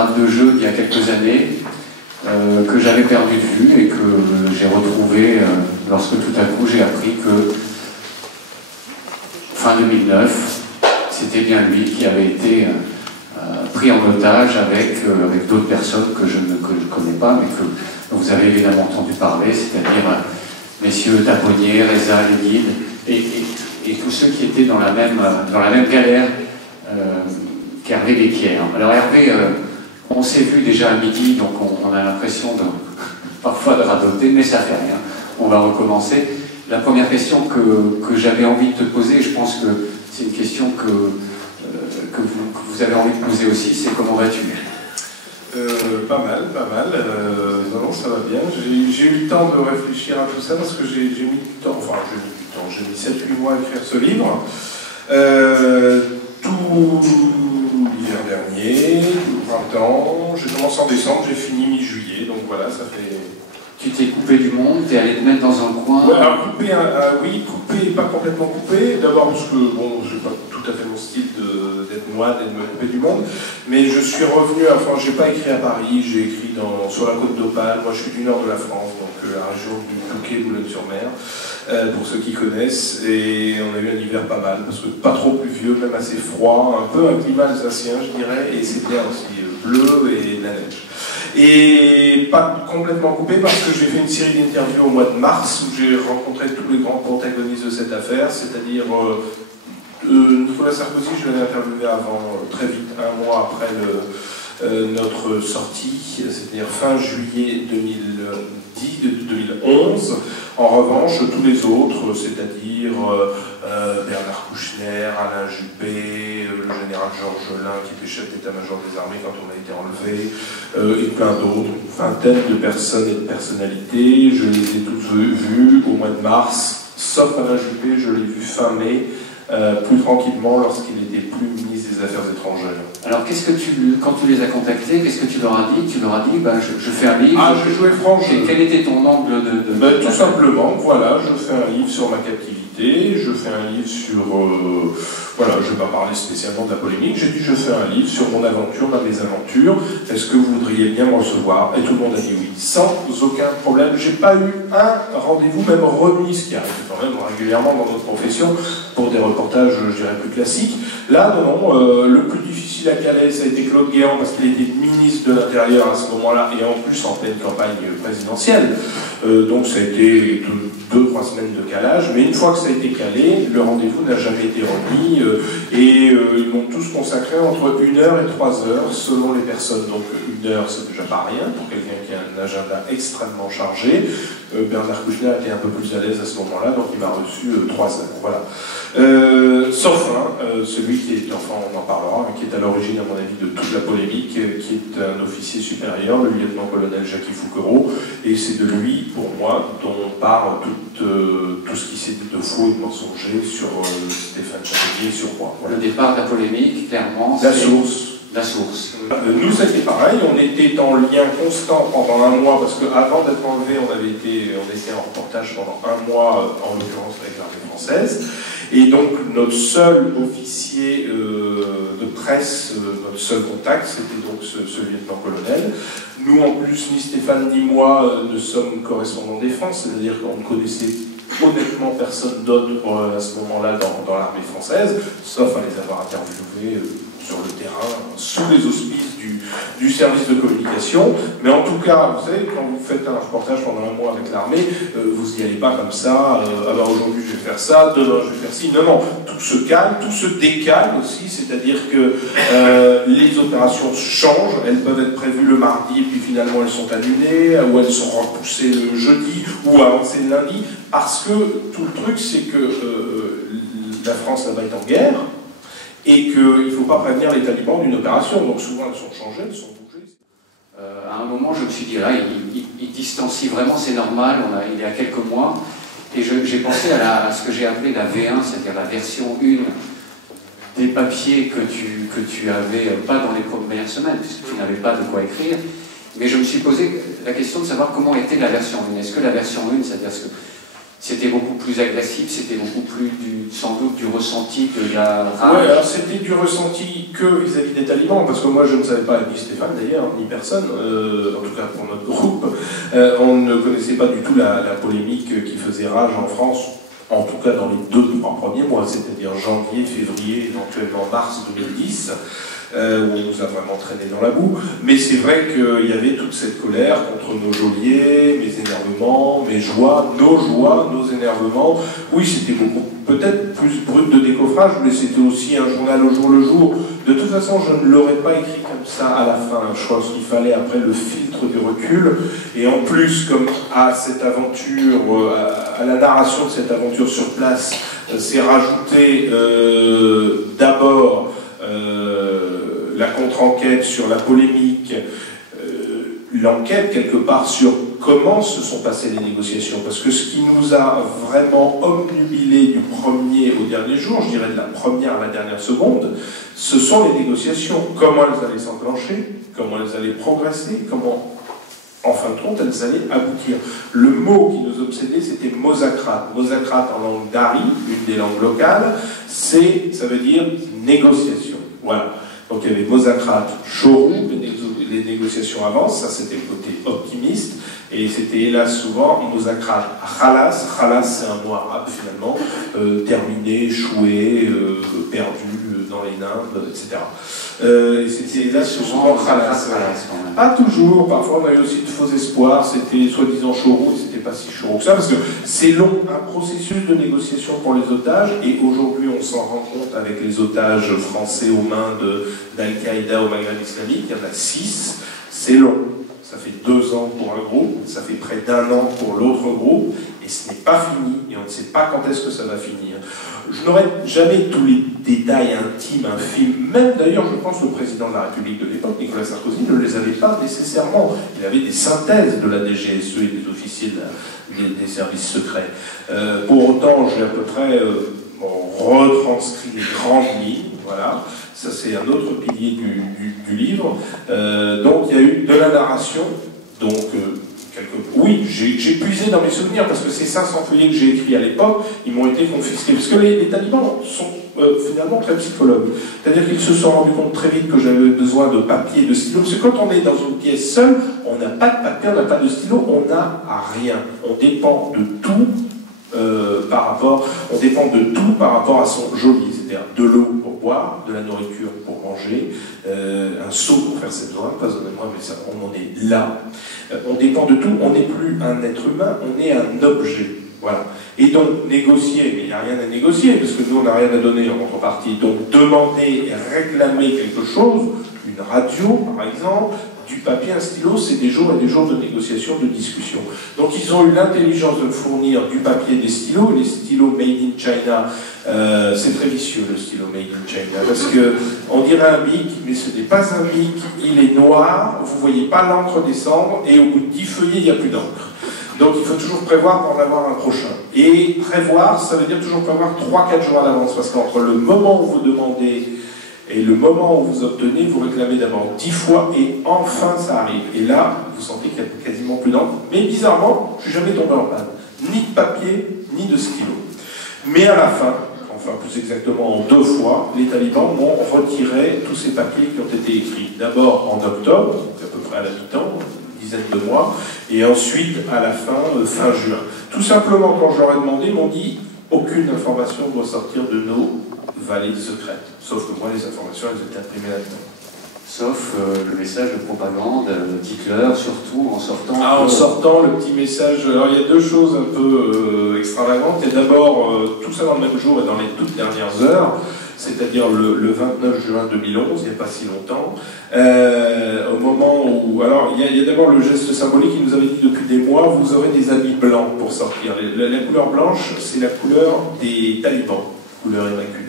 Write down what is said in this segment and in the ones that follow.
camarade de jeu d'il y a quelques années, que j'avais perdu de vue et que j'ai retrouvé lorsque tout à coup j'ai appris que fin 2009, c'était bien lui qui avait été pris en otage avec d'autres personnes que je ne connais pas, mais que vous avez évidemment entendu parler, c'est-à-dire messieurs Taponnier, Reza, Lénide, et tous ceux qui étaient dans la même galère qu'Hervé Guéquière. Alors Hervé, on s'est vu déjà à midi, donc on a l'impression parfois de radoter, mais ça fait rien. On va recommencer. La première question que j'avais envie de te poser, je pense que c'est une question que vous avez envie de poser aussi, c'est comment vas-tu? Pas mal, pas mal. Non, ça va bien. J'ai eu le temps de réfléchir à tout ça parce que j'ai mis du temps, enfin j'ai mis 7-8 mois à écrire ce livre. Tout l'hiver dernier, tout le printemps, j'ai commencé en décembre, j'ai fini mi-juillet, donc voilà, ça fait... Tu t'es coupé du monde, t'es allé te mettre dans un coin. Ouais, alors coupé, oui, coupé, pas complètement coupé. D'abord parce que, bon, c'est pas tout à fait mon style d'être moine et de me couper du monde. Mais je suis revenu, enfin, j'ai pas écrit à Paris, j'ai écrit sur la côte d'Opale. Moi, je suis du nord de la France, donc la région du Touquet, Boulogne-sur-Mer, pour ceux qui connaissent. Et on a eu un hiver pas mal, parce que pas trop pluvieux, même assez froid, un peu un climat alsacien, je dirais, et c'était aussi bleu et la neige. Et pas complètement coupé parce que j'ai fait une série d'interviews au mois de mars où j'ai rencontré tous les grands protagonistes de cette affaire, c'est-à-dire Nicolas Sarkozy, je l'avais interviewé avant, très vite, un mois après notre sortie, c'est-à-dire fin juillet 2011. En revanche, tous les autres, c'est-à-dire Bernard Kouchner, Alain Juppé, le général Georges Lain, qui était chef d'état-major des armées quand on a été enlevé, et plein d'autres, une vingtaine de personnes et de personnalités. Je les ai toutes vues au mois de mars, sauf Alain Juppé, je l'ai vu fin mai, plus tranquillement lorsqu'il n'était plus ministre des Affaires étrangères. Alors, quand tu les as contactés, qu'est-ce que tu leur as dit? Tu leur as dit, je fais un livre. Ah, je jouais franc jeu. Quel était ton angle de... Tout simplement, voilà, je fais un livre sur ma captivité, je fais un livre sur... voilà, je ne vais pas parler spécialement de la polémique, j'ai dit je fais un livre sur mon aventure, ma mésaventure, est-ce que vous voudriez bien me recevoir? Et tout le monde a dit oui, sans aucun problème. J'ai pas eu un rendez-vous, même remis, ce qui arrive quand même régulièrement dans notre profession, pour des reportages, je dirais, plus classiques. Là, non, le plus difficile à caler, ça a été Claude Guéant, parce qu'il était ministre de l'Intérieur à ce moment-là, et en plus en pleine campagne présidentielle. Donc ça a été 2-3 semaines de calage, mais une fois que ça a été calé, le rendez-vous n'a jamais été remis, et ils m'ont tous consacré entre 1 heure et 3 heures, selon les personnes. Donc 1 heure, c'est déjà pas rien, pour quelqu'un qui a un agenda extrêmement chargé. Bernard Kouchner était un peu plus à l'aise à ce moment-là, donc il m'a reçu 3 heures. Voilà. Sauf celui qui est, enfin on en parlera, qui est à l'origine à mon avis de toute la polémique, qui est un officier supérieur, le lieutenant-colonel Jacques Fouquereau, et c'est de lui, pour moi, dont on part tout ce qui s'est dit de faux et de mensonger sur Stéphane Chapelier et sur moi. Voilà. Le départ de la polémique, clairement, la source. La source. Nous, ça a été pareil, on était en lien constant pendant un mois, parce qu'avant d'être enlevé, on était en reportage pendant un mois, en l'occurrence avec l'armée française. Et donc, notre seul officier de presse, notre seul contact, c'était donc ce lieutenant-colonel. Nous, en plus, ni Stéphane ni moi ne sommes correspondants défense, c'est-à-dire qu'on ne connaissait honnêtement personne d'autre à ce moment-là dans l'armée française, sauf à les avoir interviewés sur le terrain, sous les auspices du service de communication. Mais en tout cas, vous savez, quand vous faites un reportage pendant un mois avec l'armée, vous n'y allez pas comme ça, alors aujourd'hui je vais faire ça, demain je vais faire ci. Non, non, tout se calme, tout se décale aussi, c'est-à-dire que les opérations changent, elles peuvent être prévues le mardi et puis finalement elles sont annulées, ou elles sont repoussées le jeudi, ou avancées le lundi, parce que tout le truc c'est que la France là-bas est en guerre, et qu'il ne faut pas prévenir les talibans d'une opération. Donc souvent elles sont changées, elles sont bougées. À un moment, je me suis dit, là, il distancie vraiment, c'est normal, il y a quelques mois, et j'ai pensé à ce que j'ai appelé la V1, c'est-à-dire la version 1 des papiers que tu avais pas dans les premières semaines, puisque tu n'avais pas de quoi écrire, mais je me suis posé la question de savoir comment était la version 1. Est-ce que la version 1, c'est-à-dire c'était beaucoup plus agressif, c'était beaucoup plus, sans doute, du ressenti de la rage. Oui, alors c'était du ressenti que vis-à-vis des talibans, parce que moi je ne savais pas, ni Stéphane d'ailleurs, ni personne, en tout cas pour notre groupe, on ne connaissait pas du tout la polémique qui faisait rage en France, en tout cas dans les 2-3 premiers mois, c'est-à-dire janvier, février, éventuellement mars 2010. Où on nous a vraiment traîné dans la boue, mais c'est vrai qu'il y avait toute cette colère contre nos geôliers, mes énervements, mes joies, nos énervements. Oui, c'était beaucoup, peut-être plus brut de décoffrage, mais c'était aussi un journal au jour le jour. De toute façon, je ne l'aurais pas écrit comme ça à la fin. Je pense qu'il fallait après le filtre du recul, et en plus, comme à cette aventure, à la narration de cette aventure sur place, c'est rajouté d'abord la contre-enquête sur la polémique, l'enquête quelque part sur comment se sont passées les négociations. Parce que ce qui nous a vraiment obnubilé du premier au dernier jour, je dirais de la première à la dernière seconde, ce sont les négociations. Comment elles allaient s'enclencher, comment elles allaient progresser, comment, en fin de compte, elles allaient aboutir. Le mot qui nous obsédait, c'était mosacrate. Mosacrate en langue dari, une des langues locales, ça veut dire négociation. Voilà. Donc il y avait Mosacrate, Chorou, les négociations avancent, ça c'était le côté optimiste, et c'était hélas souvent Mosacrate, Khalas, Khalas c'est un mot arabe finalement, terminé, échoué, perdu dans les Indes, etc. Et c'était hélas souvent Khalas. Pas toujours, parfois on a eu aussi de faux espoirs, c'était soi-disant Chorou, et c'était pas si Chorou que ça, parce que c'est long, un processus de négociation pour les otages, et aujourd'hui on s'en rend compte avec les otages français aux mains d'Al-Qaïda au Maghreb islamique, il y en a 6, c'est long. Ça fait 2 ans pour un groupe, ça fait près d'1 an pour l'autre groupe, et ce n'est pas fini, et on ne sait pas quand est-ce que ça va finir. Je n'aurai jamais tous les détails intimes, infimes, même d'ailleurs je pense le président de la République de l'époque, Nicolas Sarkozy, ne les avait pas nécessairement. Il avait des synthèses de la DGSE et des officiers des services secrets. Pour autant, j'ai à peu près retranscrit les grandes lignes, voilà. Ça, c'est un autre pilier du livre. Donc, il y a eu de la narration. Donc, oui, j'ai puisé dans mes souvenirs, parce que ces 500 feuillets que j'ai écrits à l'époque, ils m'ont été confisqués. Parce que les talibans sont finalement très psychologues. C'est-à-dire qu'ils se sont rendus compte très vite que j'avais besoin de papier et de stylo. Parce que quand on est dans une pièce seule, on n'a pas de papier, on n'a pas de stylo, on n'a rien. On dépend de tout. On dépend de tout par rapport à son geôlier, c'est-à-dire de l'eau pour boire, de la nourriture pour manger, un seau pour faire ses besoins, pardonnez-moi, mais ça, on en est là. On dépend de tout, on n'est plus un être humain, on est un objet. Voilà. Et donc, négocier, mais il n'y a rien à négocier, parce que nous, on n'a rien à donner en contrepartie. Donc, demander et réclamer quelque chose, une radio, par exemple, du papier, un stylo, c'est des jours et des jours de négociation, de discussion. Donc ils ont eu l'intelligence de me fournir du papier et des stylos. Les stylos made in China, c'est très vicieux le stylo made in China, parce que on dirait un bic, mais ce n'est pas un bic, il est noir, vous ne voyez pas l'encre descendre, et au bout de 10 feuillets, il n'y a plus d'encre. Donc il faut toujours prévoir pour en avoir un prochain. Et prévoir, ça veut dire toujours prévoir 3-4 jours à l'avance, parce qu'entre le moment où vous demandez et le moment où vous obtenez, vous réclamez d'abord 10 fois, et enfin ça arrive. Et là, vous sentez qu'il n'y a quasiment plus d'encre. Mais bizarrement, je ne suis jamais tombé en panne. Ni de papier, ni de stylo. Mais à la fin, enfin plus exactement en 2 fois, les talibans m'ont retiré tous ces papiers qui ont été écrits. D'abord en octobre, donc à peu près à la mi-temps, une dizaine de mois, et ensuite à la fin, fin juin. Tout simplement, quand je leur ai demandé, ils m'ont dit « aucune information doit sortir de nos vallées secrètes ». Sauf que moi, les informations, elles étaient imprimées là-dedans. Sauf le message de propagande d'Hitler, surtout en sortant... En sortant, le petit message... Alors, il y a 2 choses un peu extravagantes. Et d'abord, tout ça dans le même jour et dans les toutes dernières heures, c'est-à-dire le 29 juin 2011, il n'y a pas si longtemps, au moment où... Alors, il y a d'abord le geste symbolique qui nous avait dit depuis des mois, vous aurez des habits blancs pour sortir. La couleur blanche, c'est la couleur des talibans, couleur immaculée.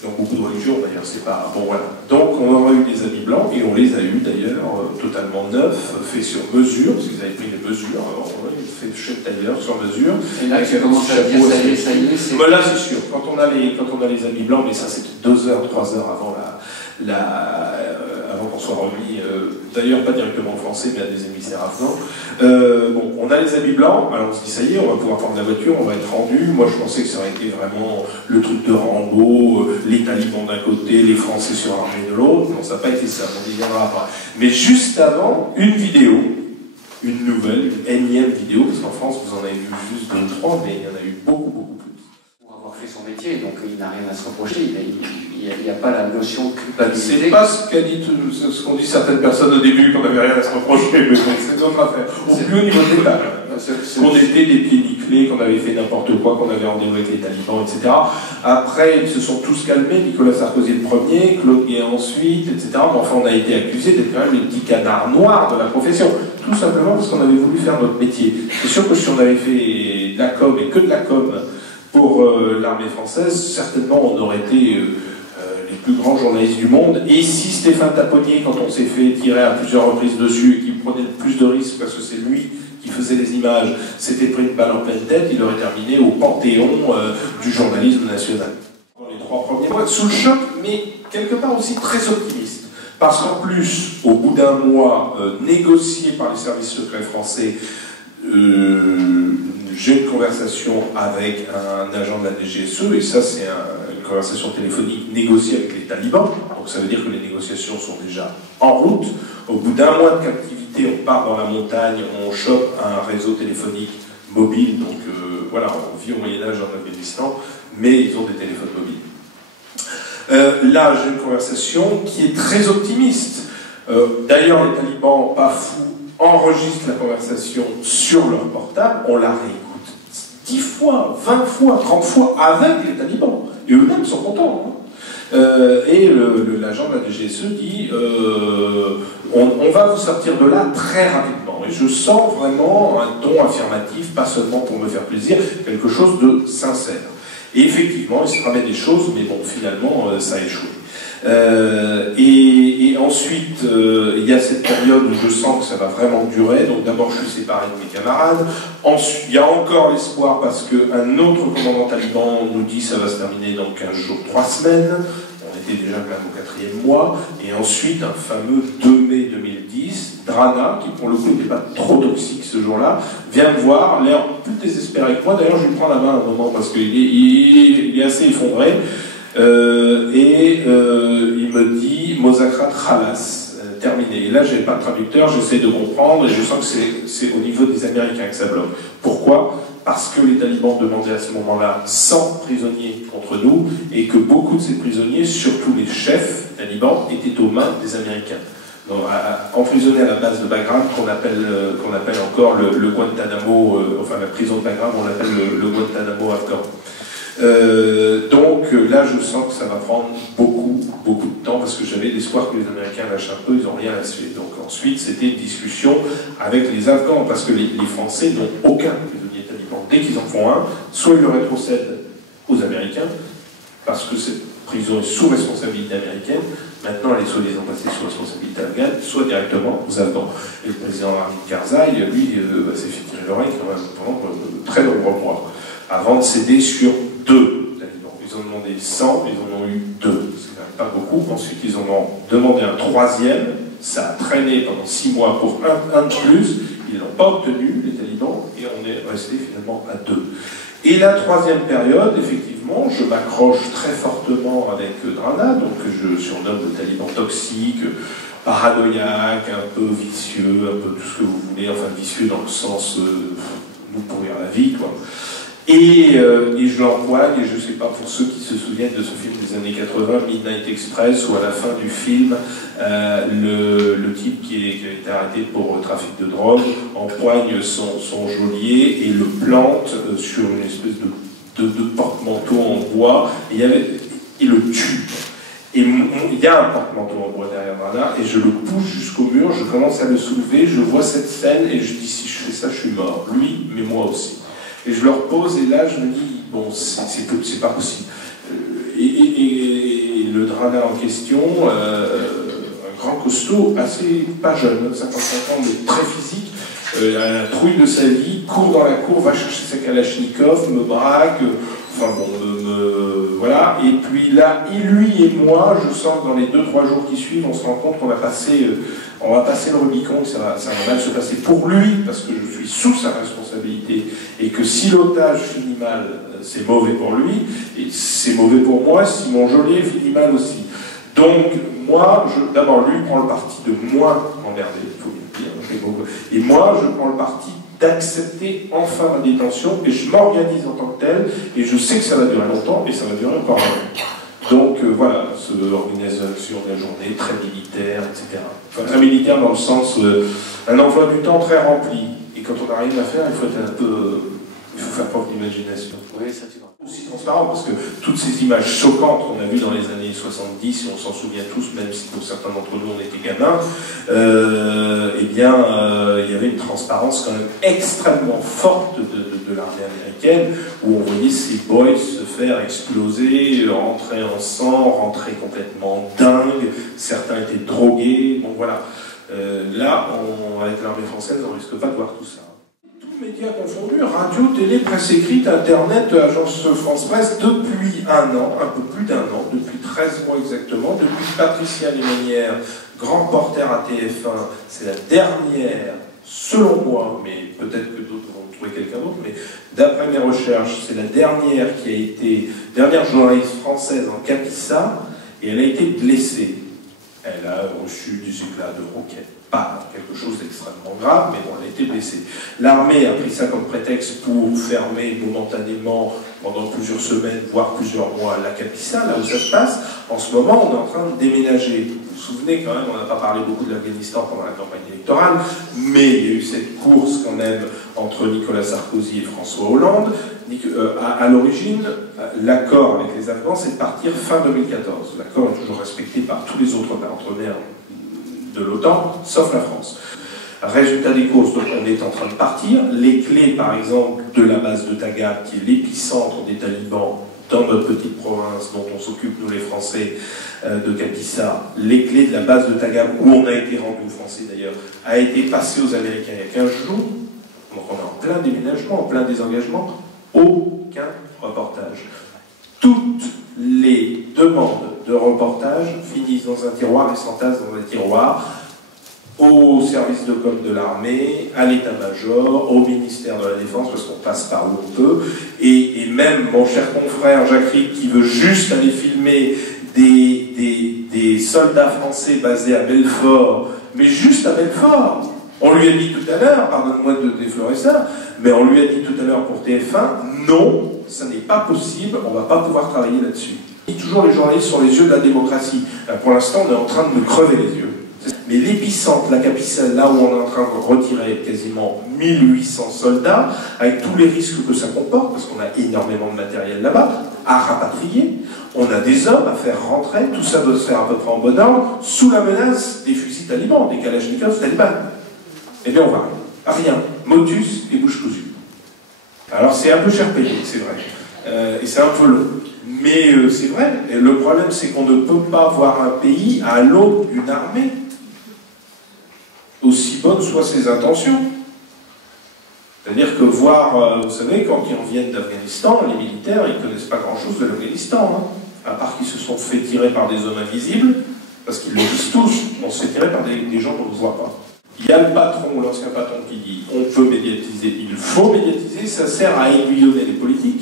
Dans beaucoup de religions d'ailleurs, c'est pas... Bon voilà. Donc on aura eu des habits blancs, et on les a eu d'ailleurs, totalement neufs, faits sur mesure, parce qu'ils avaient pris les mesures, on a fait chez le tailleur sur mesure. Et là tu commences à dire ça y est, c'est... Mais là c'est sûr, quand on a les habits blancs, mais ça c'était 2 heures, 3 heures avant avant qu'on qu'on soit remis, d'ailleurs pas directement en français, mais à des émissaires afghans. Bon, on a les habits blancs, alors on se dit ça y est, on va pouvoir prendre la voiture, on va être rendu. Moi je pensais que ça aurait été vraiment le truc de Rambo, les talibans d'un côté, les Français sur l'armée de l'autre. Non, ça n'a pas été ça, on y viendra après. Mais juste avant, une vidéo, une nouvelle, une énième vidéo, parce qu'en France vous en avez vu juste 2 ou 3, mais il y en a eu beaucoup, beaucoup plus. Pour avoir fait son métier, donc il n'a rien à se reprocher, il n'y a pas la notion de culpabilité. C'est pas ce qu'ont dit certaines personnes au début, qu'on n'avait rien à se reprocher, mais bon, c'est une autre affaire. Plus au niveau de l'État, qu'on était des pieds nickelés, qu'on avait fait n'importe quoi, qu'on avait rendez-vous avec les talibans, etc. Après, ils se sont tous calmés, Nicolas Sarkozy le premier, Claude Guéant ensuite, etc. Mais enfin, on a été accusés d'être quand même les petits canards noirs de la profession. Tout simplement parce qu'on avait voulu faire notre métier. C'est sûr que si on avait fait de la com et que de la com pour l'armée française, certainement on aurait été les plus grands journalistes du monde. Et si Stéphane Taponnier, quand on s'est fait tirer à plusieurs reprises dessus et qui prenait le plus de risques parce que c'est lui qui faisait les images, s'était pris une balle en pleine tête, il aurait terminé au panthéon du journalisme national. Dans les 3 premiers mois, sous le choc, mais quelque part aussi très optimiste. Parce qu'en plus, au bout d'un mois, négocié par les services secrets français, j'ai une conversation avec un agent de la DGSE, et ça c'est une conversation téléphonique négociée avec les talibans, donc ça veut dire que les négociations sont déjà en route. Au bout d'un mois de captivité, on part dans la montagne, on chope un réseau téléphonique mobile, donc voilà, on vit au Moyen-Âge en Afghanistan, mais ils ont des téléphones mobiles. Là, j'ai une conversation qui est très optimiste. D'ailleurs, les talibans, pas fous, enregistrent la conversation sur leur portable, on la réécoute 10 fois, 20 fois, 30 fois avec les talibans. Et eux-mêmes sont contents. Hein. Et l'agent de la DGSE dit on va vous sortir de là très rapidement. Et je sens vraiment un ton affirmatif, pas seulement pour me faire plaisir, quelque chose de sincère. Et effectivement, il se ramène des choses, mais bon, finalement, ça a échoué. Et ensuite, il y a cette période où je sens que ça va vraiment durer. Donc d'abord, je suis séparé de mes camarades. Ensuite, il y a encore l'espoir parce qu'un autre commandant taliban nous dit que ça va se terminer dans 15 jours, 3 semaines. On était déjà quand même au 4e mois. Et ensuite, un fameux 2 mai 2010, Drana, qui pour le coup n'était pas trop toxique ce jour-là, vient me voir, l'air plus désespéré que moi. D'ailleurs, je lui prends la main à un moment parce qu'il est assez effondré. Il me dit Mozakrat Khalas, terminé. Et là, je n'ai pas de traducteur, j'essaie de comprendre et je sens que c'est au niveau des Américains que ça bloque. Pourquoi ? Parce que les talibans demandaient à ce moment-là 100 prisonniers contre nous et que beaucoup de ces prisonniers, surtout les chefs talibans, étaient aux mains des Américains. Donc, emprisonnés à la base de Bagram, qu'on appelle encore le Guantanamo, enfin la prison de Bagram, on l'appelle le Guantanamo afghan. Donc là, je sens que ça va prendre beaucoup de temps parce que j'avais l'espoir que les Américains lâchent un peu, ils n'ont rien lâché. Donc ensuite, c'était une discussion avec les Afghans parce que les Français n'ont aucun prisonnier taliban. Dès qu'ils en font un, soit ils le rétrocèdent aux Américains parce que cette prison est sous responsabilité américaine. Maintenant, elle est soi-disant passée sous responsabilité afghane, soit directement aux Afghans. Et le président Hamid Karzai, lui, s'est fait tirer l'oreille quand même pendant très nombreux mois avant de céder sur 2 talibans. Ils ont demandé 100, ils en ont eu 2. C'est quand même pas beaucoup. Ensuite, ils en ont demandé un 3e. Ça a traîné pendant 6 mois pour un de plus. Ils n'ont pas obtenu, les talibans, et on est resté finalement à 2. Et la 3e période, effectivement, je m'accroche très fortement avec Drana, donc je surnomme le taliban toxique, paranoïaque, un peu vicieux, un peu tout ce que vous voulez, enfin vicieux dans le sens nous pourrir la vie, quoi. Et je l'empoigne, et je ne sais pas, pour ceux qui se souviennent de ce film des années 80, Midnight Express, où à la fin du film, le type qui a été arrêté pour trafic de drogue empoigne son geôlier et le plante sur une espèce de porte-manteau en bois, et il le tue. Et il y a un porte-manteau en bois derrière Drana, et je le pousse jusqu'au mur, je commence à le soulever, je vois cette scène, et je dis, si je fais ça, je suis mort. Lui, mais moi aussi. Et je le repose, et là, je me dis, bon, c'est pas possible. Et le Drana en question, un grand costaud, assez, pas jeune, 55 ans, mais très physique, à la trouille de sa vie, court dans la cour, va chercher sa Kalachnikov, me braque, enfin bon, voilà. Voilà, et puis là, lui et moi, je sens que dans les 2-3 jours qui suivent, on se rend compte qu'on va passer le Rubicon, que ça va mal se passer pour lui, parce que je suis sous sa responsabilité, et que si l'otage finit mal, c'est mauvais pour lui, et c'est mauvais pour moi, si mon geôlier finit mal aussi. Donc, moi, d'abord, lui prend le parti de moins m'emmerder, il faut bien dire, et moi, je prends le parti d'accepter enfin ma détention, et je m'organise en tant que tel, et je sais que ça va durer longtemps, et ça va durer encore un an. Donc voilà, organisation de la journée, très militaire, etc. Enfin, très militaire dans le sens, un emploi du temps très rempli, et quand on n'a rien à faire, il faut être un peu... il faut faire preuve d'imagination. Oui, ça tu vois. Aussi transparent, parce que toutes ces images choquantes qu'on a vues dans les années 70, et on s'en souvient tous, même si pour certains d'entre nous on était gamins, eh bien, il y avait une transparence quand même extrêmement forte de l'armée américaine, où on voyait ces boys se faire exploser, rentrer en sang, rentrer complètement dingue, certains étaient drogués, bon voilà. Là, avec l'armée française, on ne risque pas de voir tout ça. Médias confondus, radio, télé, presse écrite, internet, agence France Presse, depuis un an, un peu plus d'un an, depuis 13 mois exactement, depuis Patricia Lémonière, grand reporter à TF1, c'est la dernière, selon moi, mais peut-être que d'autres vont trouver quelqu'un d'autre, mais d'après mes recherches, c'est la dernière qui a été, dernière journaliste française en Capissa, et elle a été blessée. Elle a reçu des éclats de roquettes. Pas quelque chose d'extrêmement grave, mais bon, elle a été blessée. L'armée a pris ça comme prétexte pour fermer momentanément, pendant plusieurs semaines, voire plusieurs mois, la Capissa, là où ça se passe. En ce moment, on est en train de déménager. Vous vous souvenez quand même, on n'a pas parlé beaucoup de l'Afghanistan pendant la campagne électorale, mais il y a eu cette course quand même entre Nicolas Sarkozy et François Hollande. À l'origine, l'accord avec les Afghans, c'est de partir fin 2014. L'accord est toujours respecté par tous les autres partenaires de l'OTAN, sauf la France. Résultat des courses, donc on est en train de partir. Les clés, par exemple, de la base de Tagab, qui est l'épicentre des talibans dans notre petite province dont on s'occupe, nous les Français, de Capissa, les clés de la base de Tagab, où on a été rendu aux Français d'ailleurs, a été passé aux Américains il y a 15 jours. Donc on est en plein déménagement, en plein désengagement. Aucun reportage. Toutes les demandes de reportage finissent dans un tiroir et s'entassent dans un tiroir au service de com de l'armée, à l'état-major, au ministère de la Défense, parce qu'on passe par où on peut, et même mon cher confrère Jacques Rick, qui veut juste aller filmer des soldats français basés à Belfort, mais juste à Belfort. On lui a dit tout à l'heure, pardonne-moi de déflorer ça, mais on lui a dit tout à l'heure pour TF1, non, ça n'est pas possible, on ne va pas pouvoir travailler là-dessus. Toujours les journalistes sont les yeux de la démocratie. Pour l'instant, on est en train de nous crever les yeux. Mais l'épicentre, la capitale, là où on est en train de retirer quasiment 1800 soldats, avec tous les risques que ça comporte, parce qu'on a énormément de matériel là-bas, à rapatrier, on a des hommes à faire rentrer, tout ça doit se faire à peu près en bon ordre, sous la menace des fusils talibans, des kalachnikovs talibans. Eh bien, on va rien. Motus et bouche cousue. Alors, c'est un peu cher payé, c'est vrai. Et c'est un peu long. Mais c'est vrai. Et le problème, c'est qu'on ne peut pas voir un pays à l'aube d'une armée, aussi bonnes soient ses intentions. C'est-à-dire que voir, vous savez, quand ils reviennent d'Afghanistan, les militaires, ils ne connaissent pas grand-chose de l'Afghanistan, hein, à part qu'ils se sont fait tirer par des hommes invisibles, parce qu'ils le disent tous, on se fait tirer par des gens qu'on ne voit pas. Il y a le patron, l'ancien patron, qui dit on peut médiatiser, il faut médiatiser, ça sert à aiguillonner les politiques.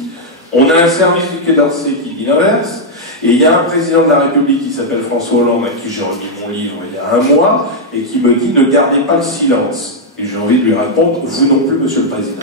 On a un service du Quai d'Orsay qui dit l'inverse, et il y a un président de la République qui s'appelle François Hollande, à qui j'ai remis mon livre il y a un mois, et qui me dit ne gardez pas le silence. Et j'ai envie de lui répondre, vous non plus, monsieur le président.